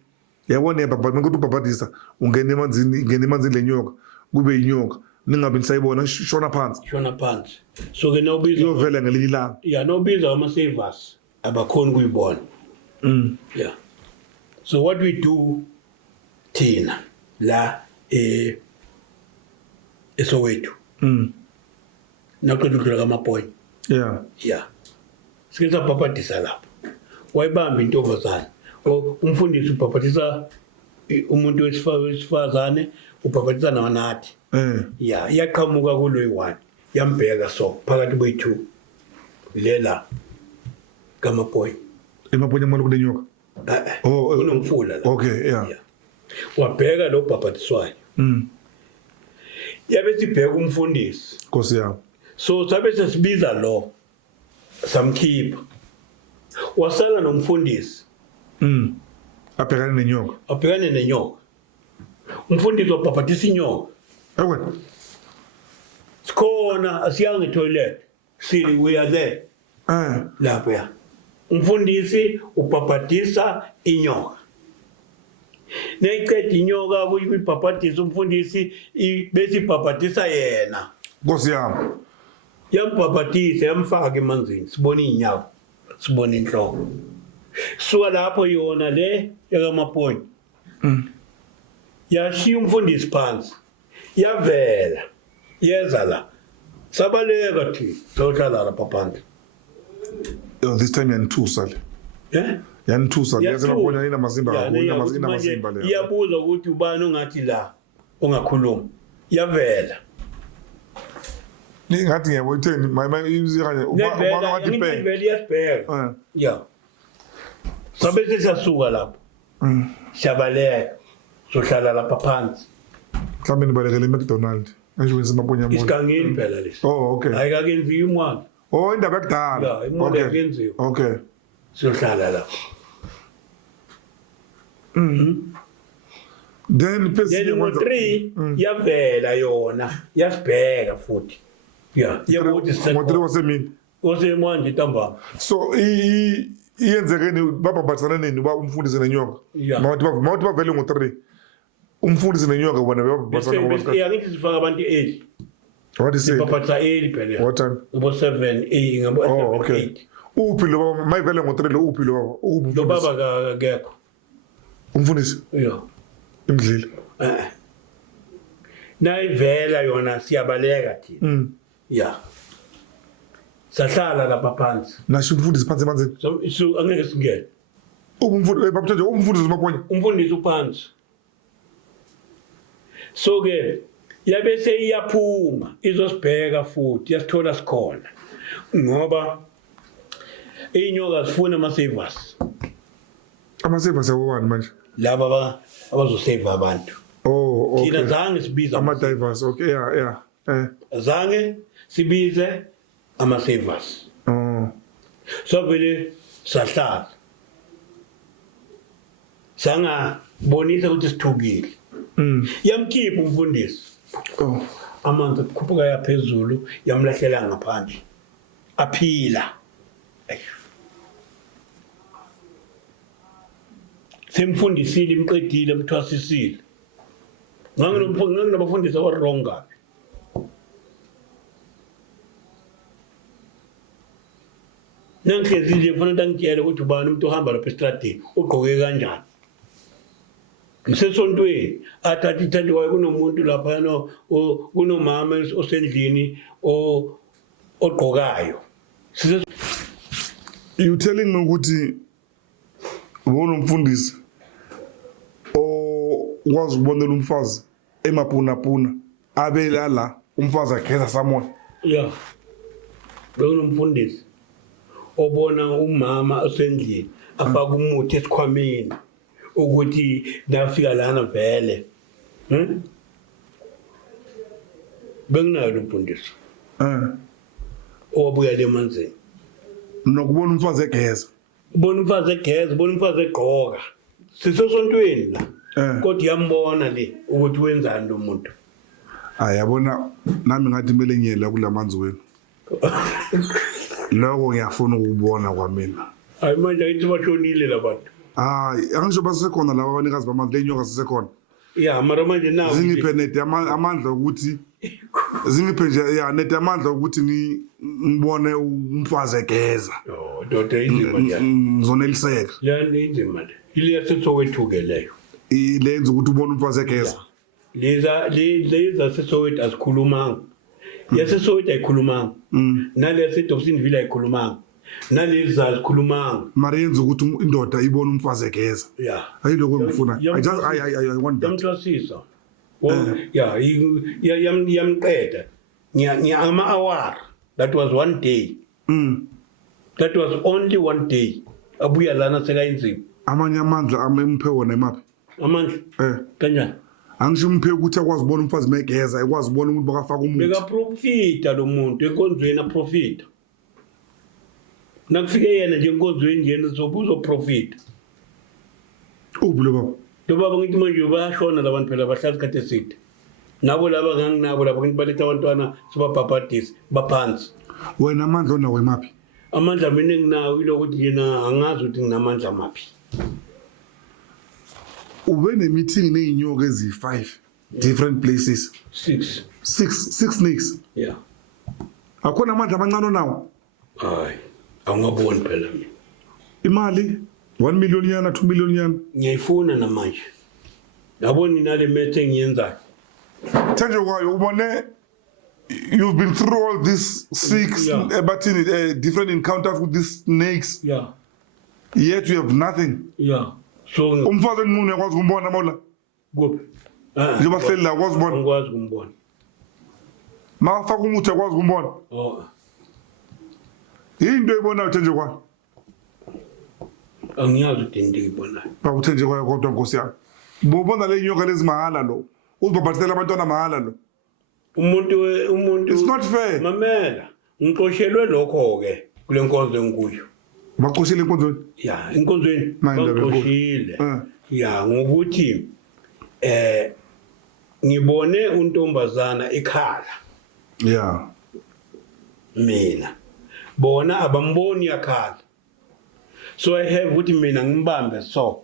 yabona baba manje ubabadisa ungena emanzini lenyoka kube inyoka ningabe nisayibona shona phansi so ke nawubiza iyovela ngelinye ilanga yeah nawubiza ama savers abakhona kuyibona yeah so what we do thina la eSoweto nakuqeda ukudlula kamapoint yeah sikwenza babadisa lapho wayibamba intombazana umfundisi ubhabhatisa umuntu wesifazane ubhabhatisa nawanathi yeah iyaqhamuka kulo yi1 yambheka so phakathi kwethu lela kamapoint emapoint amalo kulenyoka kunomfula la okay yeah wabheka lo bhabhatiswayo yabe sibheka umfundisi Nkosi yami so sabe sesibiza lo samkhipha wasala nomfundisi abhekane nenyoka umfundisi wabhabhatisa inyoka sikhona asiyange toilet sili we are there lapha umfundisi ubhabhatisa inyoka neqeda inyoka kuyibhabhatisa umfundisi bese ibhabhatisa yena Nkosi yami yambhabhatisa yamfaka emanzini sibona inyawo sibona inhloko suka lapho yona le yakamapoint yashiya umfundisi phansi yavela yeza la sabaleka thi sohlala lapha phansi this time yanithusa le yanithusa yazi ngabona ina mazimba le iyabuza ukuthi ubani ongathi la ongakhuluma yavela ningathi ngiyabona mama izikanye ubani wathi ngivela yasibheka yeah sabe sesasuka lapho shabaleka sohlala lapha phansi mhlambe nibalekele eMcDonald Ngisho ngisemabonye amona. Isigangeni phela lesi. Oh, okay. Ayikakenziwa imali. Oh, indaba yakudala. Ya, imali yakenziwa. Okay. Siyohlala la. Then ngo-3 yavela yona yasibheka futhi. Ya, yabuthi ngo-3 wasemini. osemanje ntambama. So iyenzekeni bababhathana nini ba umfundisi nenyoka? Yeah. Mawuthi bavele ngo-3. Umfundisi nenyoka bona bababhathana ngoba Angithi sifaka abantu early. what is it? Sipaphatha early phela. What time? Ngo 7 ngabo 7 okay. Uphi lo mayivele ngo-3 lo uphi lo lo baba akekho. Umfundisi? Yeah. Imdlile. Nayivela yona siyabaleka thina. Yeah. Sahlala lapha phansi. Nasho umfundisi phansi emanzini. So angeke singene. Umfundisi umaponya. Umfundisi uphansi. So ke yabe seyiyaphuma izosibheka futhi yasithola sikhona. Ngoba inyoka zifuna ama-savers. Ama-savers awobani manje? Laba abazosave abantu. Oh, okay. Thina zange sibiza ama-divers. Okay, yeah. Zange sibize ama-savers. Oh. So vele sahlala. Sangabonisa ukuthi sithukile. Yamkhipha umfundisi. Oh. Amanzi akhuphuka yaphezulu yamlahlela ngaphandle. Aphila. Semfundisile imqedile emthwasisile. Nganginabafundisi abarong kabi. Nangihlezi nje kufanele ngitshele ukuthi ubani umuntu ohamba lapha estradini ugqoke kanjani. Ngisesontweni athathi ithathiwayo kunomuntu lapha kunomama osendlini ogqokayo. You telling me ukuthi ubona umfundisi okwazi ukubonela umfazi emapunapuna abela la umfazi ageza samoya? Yeah. Bekumfundisi obona umama osendlini afaka umuthi esikhwameni ukuthi nafika lana vele. Benginayo umfundisi. Obuya lemanzini. Nokubona umfazi egeza. Ubona umfazi egeza, ubona umfazi egqoka. Sisesontweni la. Kodwa yambona le ukuthi wenzani lo muntu. Yabona nami ngathi kumele ngiyela kulamanzi wenu. Lokho ngiyafuna ukubona kwamina. Hayi manje ayithi bashonile labantu. Angisho basekhona laba abanikazi bamanzi lenyoka sisekhona. Yeah, mara manje nawo. Zingiphe net amandla ukuthi zingiphe nje net amandla ukuthi ngibone umfazi egeza. Doda inzima nje. Ngizoneliseka. Yani inzima nje. Ile yasetsowethuke leyo. Ilenza ukuthi ubone umfazi egeza. Leza sesowethu asikhulumanga. Yasesowethu ayikhulumanga. Nale sedobsini ayikhulumanga. Nalezi azikhulumanga. Mara yenza ukuthi indoda ibone umfazi egeza. Yeah. Ayiloko ngifuna. I want that. Yamthwasisa. Yeah, yamqeda. Ama-hour. That was one day. That was only one day. Abuya lana sekayinzima. Amanye amandla amemphe wona emaphi? Amandla? Kanjani? Angisho umphe ukuthi akwazi ubona umfazi megeza, ekwazi ubona umuntu bakafaka umuthi. Bekaprofita lo muntu enkonzweni aprofita. Nakufike yena nje enkonzweni nje uzoprofita. Uphi lo baba? Lo baba ngithi manje bayashona labantu phela bahlala isikhathi eside. Nabo laba nganginabo lapho ngithi baletha abantwana sibabhabhadisi baphansi. Wena amandla onawo emaphi? Amandla mina enginawo ilokuthi yena angazi ukuthi nginamandla amaphi. Ube ne-meeting ney'nyoka ezi-5 different places. 6 snakes. Yeah. Akhona amandla amancane onawo? Hayi, awungaboni phela mina. Imali 1 million yana 2 million yana. Ngiyayifuna namanje. Yabona inale methe engiyenzayo. Thenje kwayo ubone you've been through all these 6 but in different encounters with these snakes. Yeah. Yet you have nothing. Yeah. So umfazi enqunu yakwazi ukumbona mawla? Kuphi? Njengoba hleli la kwazi ubona? Ngikwazi ukumbona. Mafaka umuthi akwazi ukumbona? Into eyibonayo Thenje kwayo? Angiyazi ukuthi ndiyibonayo. Bawuthenje kwayo kodwa Nkosi yami. Bobona le nyoka lezi mahala lo. Uzibabhatisela abantwana mahala lo. umuntu It's not fair. mamela ngixoshelwe lokho ke kule nkonzo enkuyo Baxoshile enkonzweni. ya inkonzweni Hayi, indaba enkulu. baxoshile Eh. ya ngokuthi ngibone untombazana ekhala Yeah. mina bona abamboni yakhala so I have ukuthi mina ngimbambe so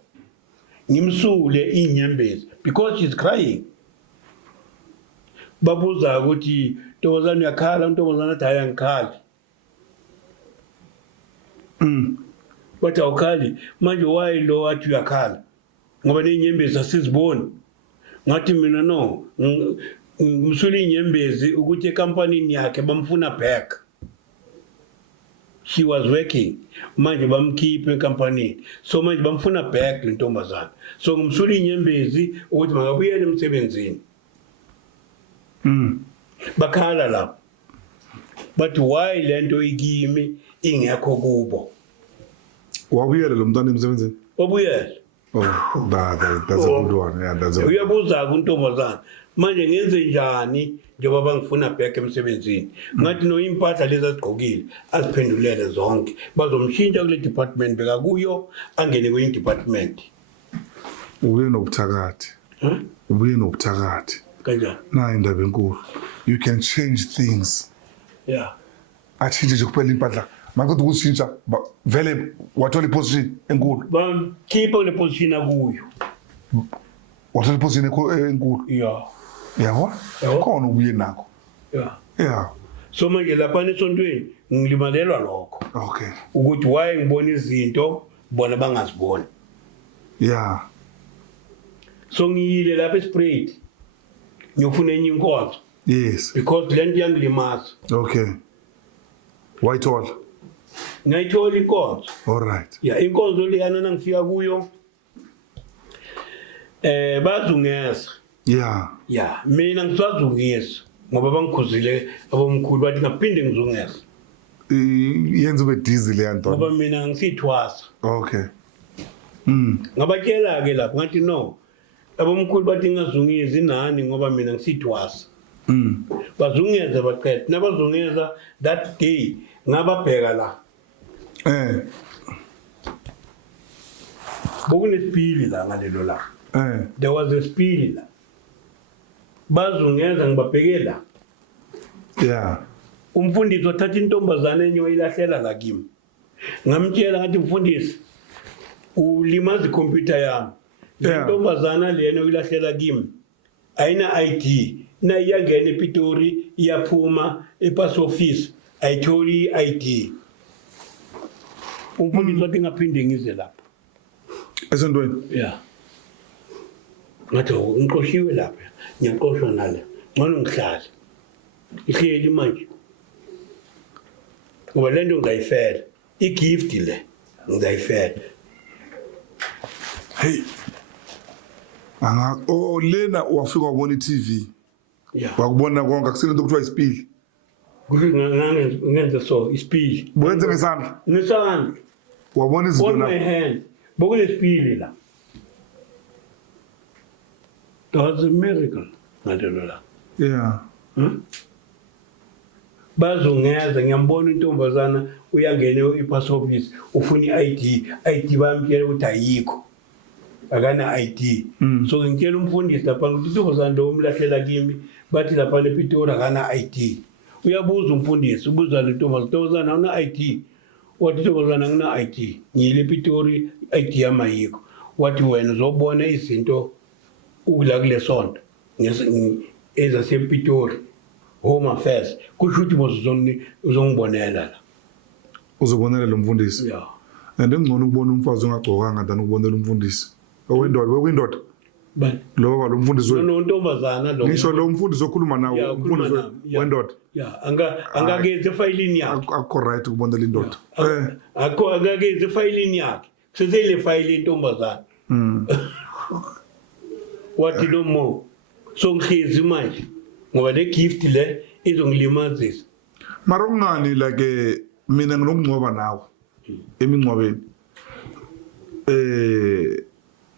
ngimsule inyembezi because she's crying babuza ukuthi ntombazana yakhala untombazana athi hayi angikhali bathi awukhali manje why lo wathi uyakhala ngoba nenyembezi asiziboni ngathi mina no ngimsule inyembezi ukuthi ekampanini yakhe bamfuna back she was working manje bamkhipha enkampanini so manje bamfuna back le ntombazana so ngimsule inyembezi ukuthi makabuyele emsebenzini bakhala lapho but why lento ikimi ingekho kubo Wabuyela lo mntwana emsebenzini. obuyele Oh, that's a good one. Yeah, that's a good. uyabuza kuntombazana manje ngenze njani njengoba bangifuna back emsebenzini ngathi no impahla lezi azigqokile aziphendulele zonke bazomshintsha kule department beka kuyo angene kwenye department Ubuye nobuthakathi. Ubuye nobuthakathi. kanjani Na indaba enkulu. You can change things. yeah Achinje nje kuphela impahla. Makuthi ukushintsha vele wathola iposition enkulu. bamkhipha kule position akuyo Wathola iposition enkulu. yeah Yabo? Yabo. Khona ubuye nakho. yeah Yeah. so manje lapha esontweni ngilimalelwa lokho Okay. ukuthi why ngibona izinto bona bangaziboni Yeah. so ngiyile lapha espread ngiyofuna enye inkonzo Yes. because lento yangilimaza Okay. White all. ngayithola inkonzo All right. ya inkonzo leyana nangifika kuyo bazungeza Yeah. ya mina ngisazungisa ngoba bangikhuzile abomkhulu bathi ngaphinde ngizungeza Yenza ube dizzy le nto. ngoba mina ngisithwasa Okay. ngabatshela ke lapho ngathi no abomkhulu bathi ngazungisa inani ngoba mina ngisithwasa bazungeza baqeda nabazungeza that day ngababheka la bokunesipili la ngalelo la there was a spili la bazungeza ngibabhekela Yeah. umfundisi wathatha intombazana enye wayilahlela la kimi ngamtshela ngathi mfundisi ulimaza ikhompyutha yami Yeah. intombazana lena uyilahlela kimi ayina ID na iyangena ePitori iyaphuma epass office ayitholi ID umfundisi wathi ngaphinde ngize lapha Esontweni. yeah ngathi ngiqoshiwe lapha ngiyaqoshwa nale ngcono ngihlale ihleli manje ngoba lento ngizayifela igift le ngizayifela Hey. Lena wafika wabona iTV. yeah Wakubona konke akusento kuthiwa isipili. kusho ngenze so isipili Wenze ngesandla. ngisandla Wabona izinto on my lapha. hand bokunesipili la that's a miracle ngalelo la Yeah. bazungeza ngiyambona intombazana uyangena ipass office ufuna i-ID bamtshela ukuthi ayikho akana ID so ngitshela umfundisi lapha ukuthi intombazana lo umlahlela kimi bathi lapha ePitori akana ID uyabuza umfundisi ubuza le ntombazana awuna ID wathi intombazana angina ID ngiyile ePitori ID yami ayikho wathi wena uzobona izinto ukula kule sonto ezasePitori Home Affairs kusho ukuthi uzongibonela la Uzobonela lo mfundisi. yeah And engcono ukubona umfazi ongagcokanga than ukubonela umfundisi. Owendoda, bekuyindoda. but Lo mfundisi wena. no ntombazana lo Ngisho lo mfundisi okhuluma nawo, Yeah, ukhuluma umfundisi nami, yeah. wendoda. yeah angakeze efayilini yakhe Akho right ukubonela indoda. angakeze efayilini yakhe sesele fayile intombazana wathi no more so ngihlezi manje ngoba le gift le izongilimazisa Mara ungani like mina nginokungcoba nawe emingcwabeni.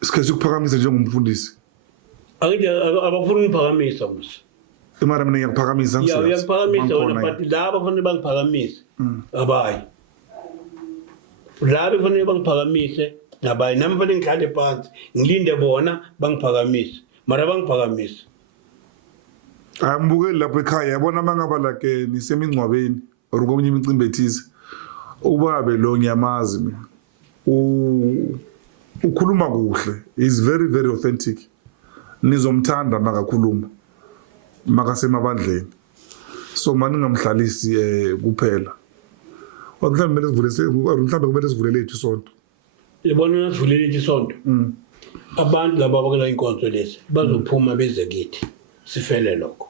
Sikhe sikuphakamise njengomfundisi. angithi abafuna ungiphakamisa mse imara mina ngiyakuphakamisa ya uyaphakamisa wona but laba fanele bangiphakamise abayi laba fanele bangiphakamise nabayi nami fanele ngihlale phansi ngilinde bona bangiphakamise mara bangiphakamise ambukeli lapho ekhaya yabona mangaba like nisemingcwabeni or komunye imicimbi ethize ubabe lo ngiyamazi mina ukhuluma kuhle is very very authentic nizomthanda makakhuluma makasemabandleni so mani ngamhlalisi kuphela mhlawumbe kumele sivulele lethu isonto yabona nasivulele lethu isonto abantu laba abakela inkonzo lesi bazophuma beze kithi sifele lokho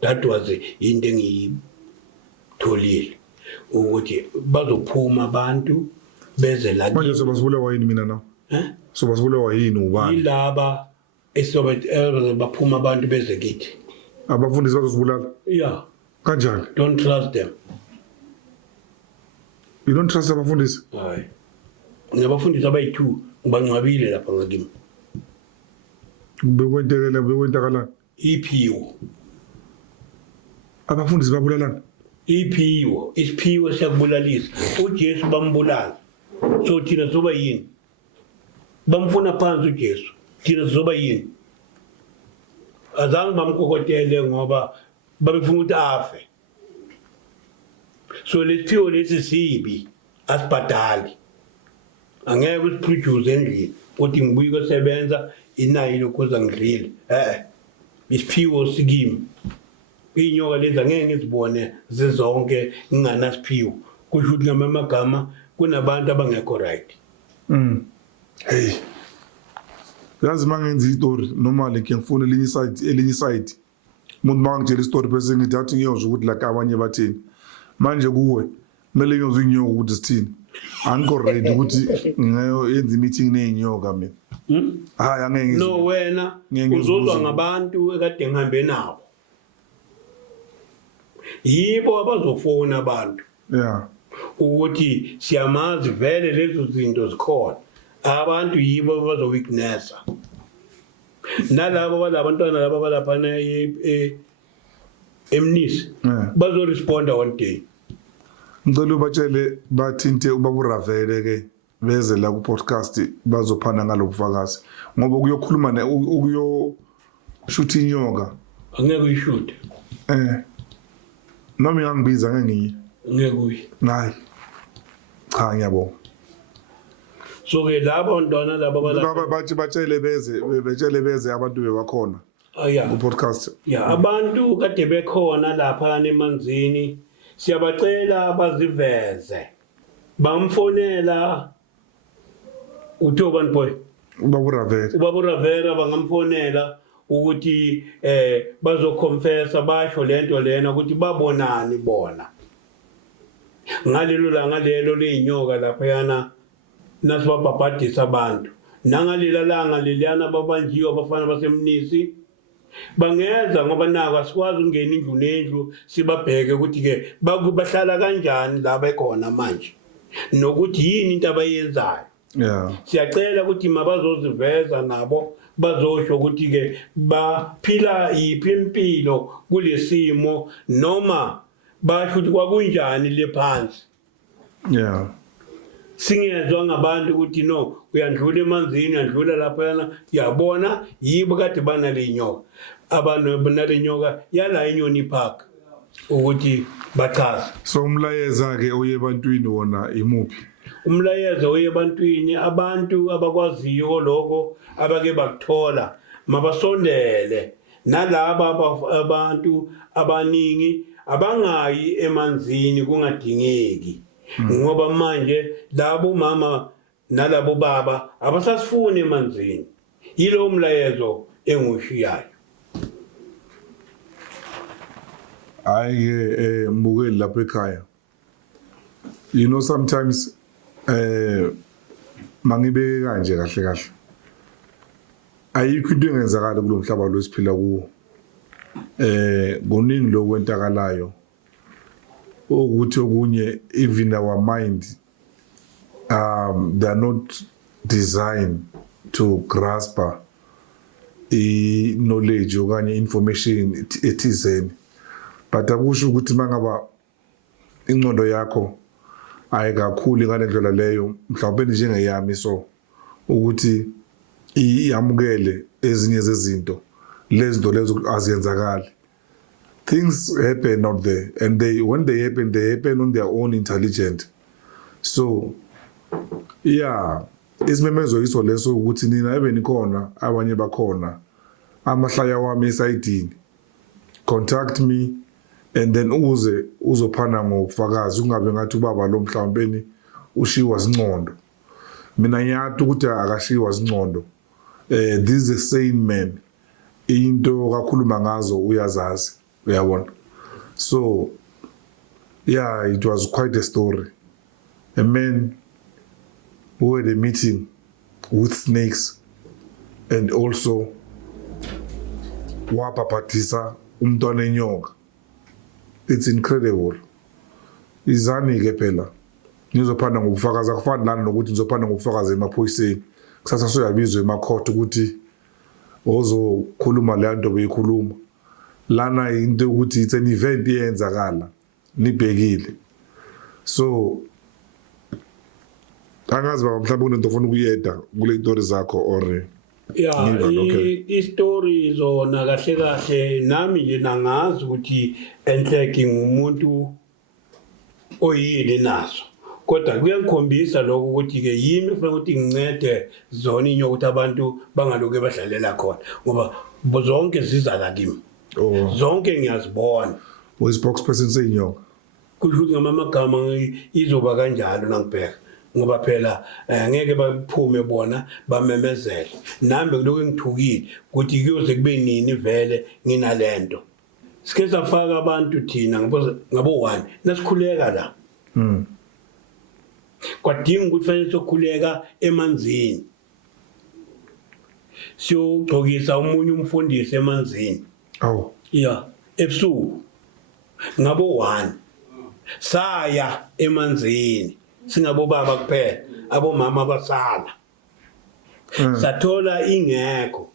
that was into engiyitholile ukuthi bazophuma abantu beze la manje sobazibulewa yini mina na sobazibulewa yini ubani yilaba esobe baphuma abantu beze kithi abafundisi bazosibulala yeah kanjani don't trust them you don't trust abafundisi hayi ngabafundisi abayi2 ngibangcwabile lapha ngakimi bekwentakala iphiwo abafundisi babulalana isiphiwo siyakubulalisa uJesu bambulala so thina soba yini bamfuna phansi uJesu thina soba yini azange bamkokotele ngoba babefuna ukuthi afe so lesiphiwo lesi sibi asibhadali angeke usiproduce endlini ukuthi ngibuye ukusebenza inayi lokhoza ngidlile isiphiwo sikimi inyoka lezi angeke ngizibone zizonke nginganasiphiwo kusho ukuthi ngamagama kunabantu abangekho right hey yazi mangenza istory normally ke ngifuna elinye side umuntu mangitshela istory bese ngithi athi ngiyozwa ukuthi la abanye bathini manje kuwe kumele ngiyozwa inyoka ukuthi sithini angikho ready ukuthi ngiyenza meeting nezinyoka mina hayi angeke no wena uzozwa ngabantu ekade ngihambe nabo yibo abazofona abantu yeah ukuthi siyamazi vele lezo zinto zikhona abantu yibo bazowitnessa nalabo balabantwana laba balaphana emnisi bazoresponda one day ngicela ubatshele bathinte ubaburavele ke beze la ku podcast bazophana ngalobufakazi ngoba kuyokhuluma ukuyoshuthi inyoka angeke uyishuthi noma ngiyangibiza ngeke ngekuyi hayi cha ngiyabonga so ke labo ntwana laba bathi batshele beze abantu bebakhona ku podcast abantu kade bekhona lapha emanzini siyabacela baziveze bamfonela uThobani boy ubaburavera bangamfonela ukuthi bazoconfessa basho lento lena ukuthi babonani bona ngalelo langa lelo leinyoka lapha yana nasibabhabhadisa abantu nangalila langa leliyana babanjiwe abafana basemnisi bangeza ngoba nako asikwazi ungena indlu nendlu sibabheke ukuthi ke bahlala kanjani la bekhona manje nokuthi yini into abayenzayo siyacela ukuthi mabazoziveza nabo bazosho ukuthi ke baphila yiphi impilo kulesimo noma basho ukuthi kwakunjani lephansi singezwe ngabantu ukuthi no uyandlula emanzini uyandlula lapha yana yabona yibo kade bana lenyoka abantu benalenyoka yala enyoni park ukuthi bachaza so umlayeza ke oye ebantwini wona imuphi umlayezo oye ebantwini abantu abakwaziyo lokho abake bakuthola mabasondele nalabo abantu abaningi abangayi emanzini kungadingeki ngoba manje labo mama nalabo baba abasasifuni emanzini yilo umlayezo engushiyayo hayi mbukeli lapha ekhaya you know sometimes mangibeke kanje kahle ayikho into engenzakala kulomhlaba lo siphila kuwo kuningi lo kwentakalayo ukuthi okunye even our mind they are not designed to grasp knowledge okanye information ethizeni, but akusho ukuthi mangaba ingcondo yakho ayikakhulu ngale ndlela leyo mhlawumbe njengeyami so ukuthi iyamukele ezinye zezinto lezinto lezo aziyenzakali. Things happen out there, and when they happen on their own intelligent. So yeah, isimemezo yiso leso ukuthi nina ebe nikhona abanye bakhona amahlaya wami esayidini, contact me and then uzophana ngobufakazi, kungabe ngathi ubaba lo mhlawumbeni ushiwa zingcondo. Mina ngiyathi ukuthi akashiwa zingcondo. This is a sane man. Into kakhuluma ngazo uyazazi, uyabona. So yeah, it was quite a story. A man who had a meeting with snakes and also wapapatisa umntwana enyoka. It's incredible. Izani ke phela nizophanda ngobufakazi, akufani lana nokuthi nizophanda ngobufakazi emaphoyiseni. Kusasa soyabizwa emakhoti ukuthi ozokhuluma le nto beyikhuluma. Lana into ukuthi it's an event eyenzakala nibhekile. So angazi baba mhlawumbe unento ofuna ukuyeda kule story zakho or i-story zona kahle kahle nami nje nangazi ukuthi enhleki ngumuntu oyini naso, kodwa kuyangikhombisa lokho ukuthi ke yimi ufuna ukuthi ngincede zona inyoka ukuthi abantu bangaloke badlalela khona ngoba zonke ziza la kimi. Zonke ngiyazibona. Spokesperson seyinyoka kusho ukuthi ngamagama izoba kanjalo nangibheka ngoba phela ngeke baphume bona bamemezele. Nami kuloko ngithukile ukuthi kuyoze kube nini vele nginalento. Sike safaka abantu thina ngabo 1 nasikhuleka la. Kwadinga ukuthi fanele sokhuleka emanzini. Siyogcokisa umunye umfundisi emanzini. Yeah, ebusuku ngabo 1 saya emanzini singabo baba kuphela, abomama basala. Sathola ingekho.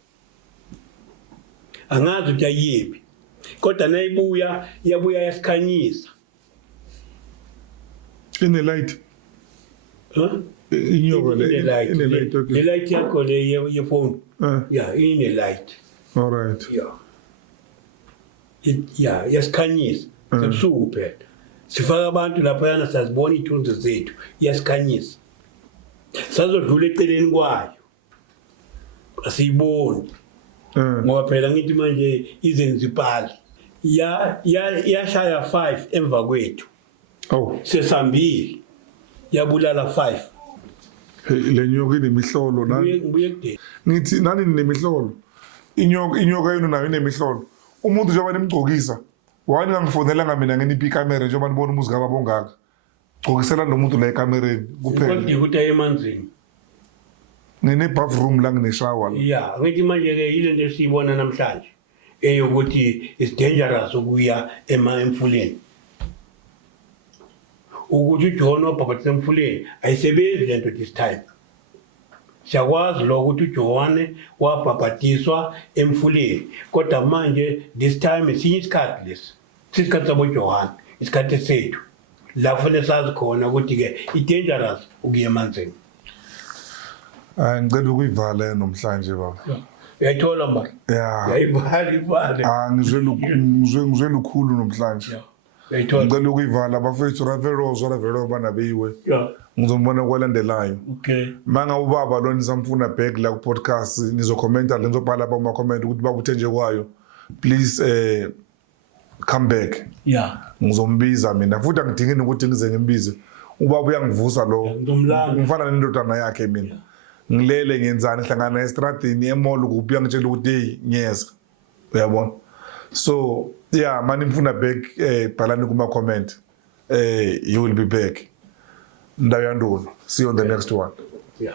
Angazi ukuthi ayiphi. Kodwa nayibuya yabuya yasikhanyisa. In the light. Inyoka le light. Okay. The light yakho le ye phone. Yeah, in the light. All right. Yeah, yasikhanyisa. Sebusuku phela. Sifaka abantu lapha yana sazibona ithunzi zethu, yasikhanyisa. Sazodlula eceleni kwayo. Asiyiboni. Ngoba phela ngithi manje izenzipali. Yashaya 5 emva kwethu. Sesambili. Yabulala 5. Le nyoka inemihlolo nani? Ngibuye kudeni. Ngithi nani nemihlolo? Inyoka yenu nayo inemihlolo. Umuntu njengoba nimgcokisa, wani ngangifonelanga mina ngeniphi ikamera njengoba nibona umuzi kababa ongaka. Gcokisela nomuntu la ekamereni kuphela. Kodwa ukuthi emanzini. Nine bathroom la ngineshower. Yeah, ngithi manje ke ile nto siyibona namhlanje eyokuthi it's dangerous ukuya emfuleni. Ukuthi uJohn wabhabhatisa emfuleni ayisebenzi lento this time. Siyakwazi lo ukuthi uJohn wabhabhatiswa emfuleni, kodwa manje this time isinye isikhathi lesi. Sisikhathi sabo Johan, isikhathi sethu. La kufanele sazi khona ukuthi ke i-dangerous ukuya emanzini. Ngicela ukuyivala namhlanje baba. Uyayithola manje? Yeah. Yayivala. Ngizwe lukhulu namhlanje. Uyayithola. Ngicela ukuyivala bafethu ravero banabeyiwe. Ngizombona kwalandelayo. Okay. Manga ubaba lo nizamfuna back la ku podcast nizokhomenta le nizobhala ba ma comment ukuthi babuthe nje kwayo. Please come back. Yeah. Ngizombiza mina futhi angidingi ukuthi ngize ngimbize. Ubaba uyangivusa lo. Ngifana nendodana yakhe mina. Ngilele ngenzani hlangana estradini emall kuphi ngitshela ukuthi hey ngiyeza. Uyabona? So yeah, mani mfuna back bhalani kuma comment. You will be back. Ndayandula. See you on the next one. Yeah.